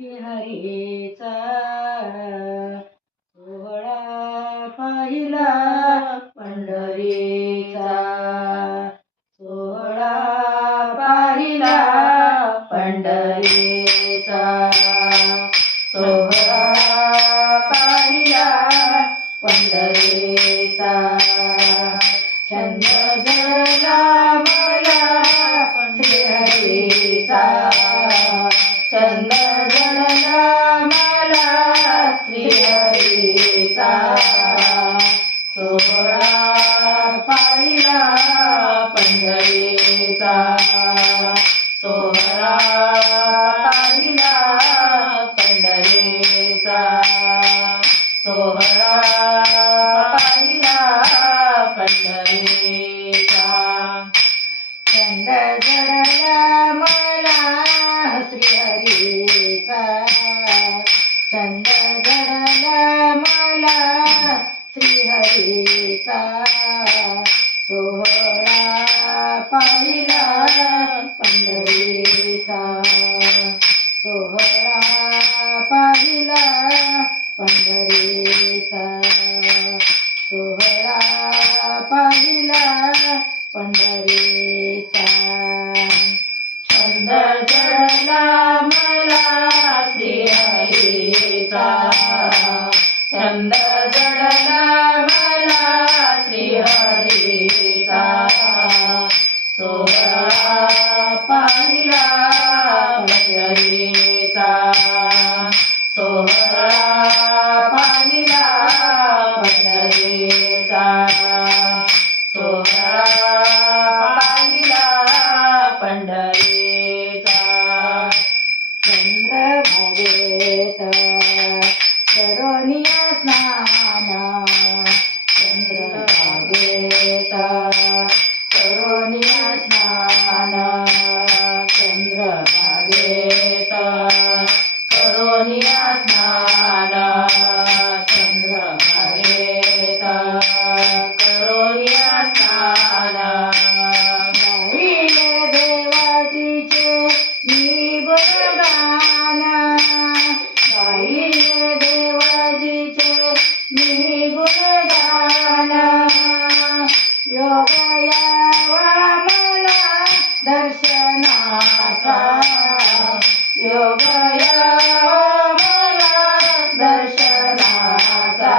श्रीहरीचा सोहळा पाहिला पंढरीचा, सोहळा पाहिला पंढरीचा, सोहळा पाहिला पंढरीचा. छंद जडला मला श्रीहरीचा, छंद जडला मला श्रीहरीचा, सोहळा पाहिला पंढरीचा, सोहळा पाहिला पंढरीचा, सोहळा पाहिला पंढरीचा. छंद जडला मला श्रीहरीचा, छंद जडला मला श्रीहरीचा, सोहळा पाहिला पंढरीचा, सोहळा पाहिला पंढरीचा, सोहळा पाहिला पंढरीचा. छंद जडला मला श्रीहरीचा, छंद जडला मला श्रीहरीचा, सोहळा पाहिला पंढरीचा, सोहळा पाहिला पंढरीचा, सोहळा पाहिला पंढरीचा. चंद्रभागेत करोनिया स्नान, चंद्रभागेत करोनिया स्नान, चंद्रभागेत करोनिया स्नान, चंद्रभागेत करोनिया स्नान. गाईले देवाजीचे मी गुणगान, गाईले देवाजीचे मी गुणगान. योग यावा मला दर्शनाचा, योग यावा मला दर्शनाचा,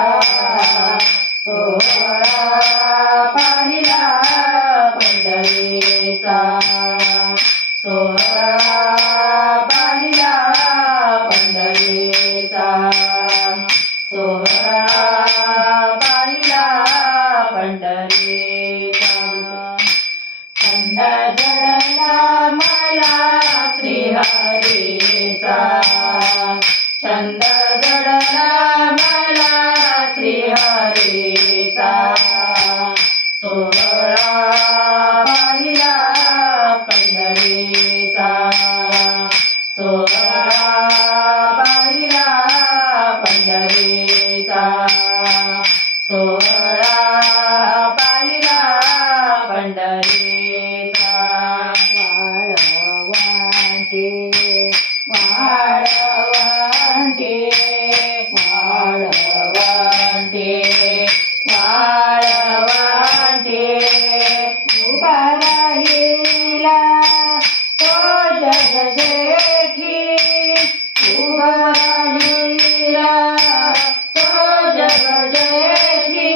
सोहळा पाहिला पंढरीचा, सोहळा पाहिला पंढरीचा, सोहळा पाहिला पंढरीचा. छंद जडला मला श्रीहरीचा, छंद जडला मला श्रीहरीचा, सोहळा पाहिला पंढरीचा, सोहळा पाहिला पंढरीचा, सोहळा पाहिला पंढरीचा. वाळवंटे वाळवंटे वाळवंटे वाळवंटे, उभा राहिला तो जगजेठी, उभा राहिला तो जगजेठी.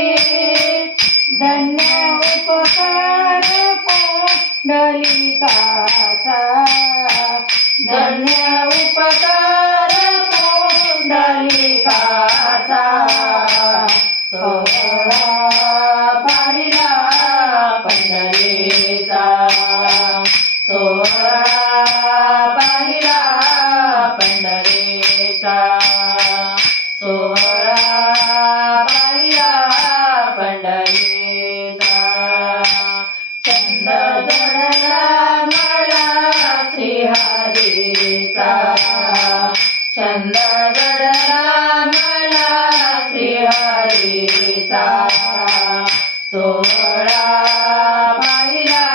धन्य उपकार पुंडलिकाचा, धन्य उपकार पुंडलिकाचा, सोहळा पाहिला पंढरीचा, सोहळा पाहिला पंढरीचा, सोहळा पाहिला पंढरीचा. छंद जडला मला श्रीहरीचा, छंद जडला मला श्रीहरीचा, सोहळा पाहिला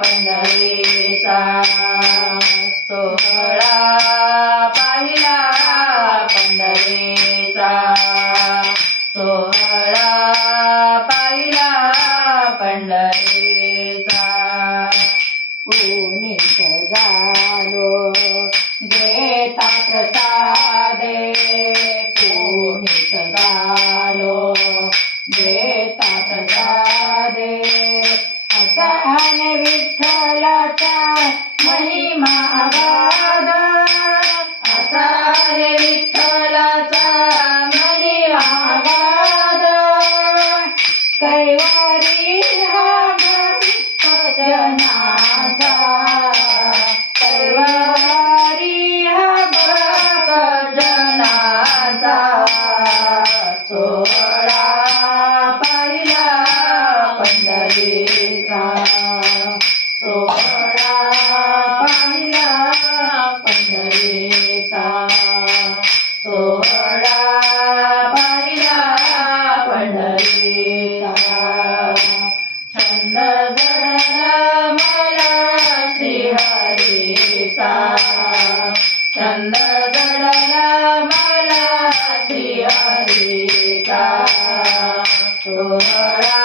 पंढरीचा, सोहळा पाहिला प्रसादे पुनीत झालो देता प्रसादे असा आहे विठ्ठलाचा महिमा अगाध असा आहे विठ्ठलाचा महिमा अगाध कैवारी हा भक्त जनाचा कैवारी हा भक्त जनाचा सोहळा पाहिला पंढरीचा सोहळा पाहिला पंढरीचा सोहळा पाहिला पंढरीचा छंद जडला मला श्रीहरीचा छंद जडला मला श्रीहरीचा सोहळा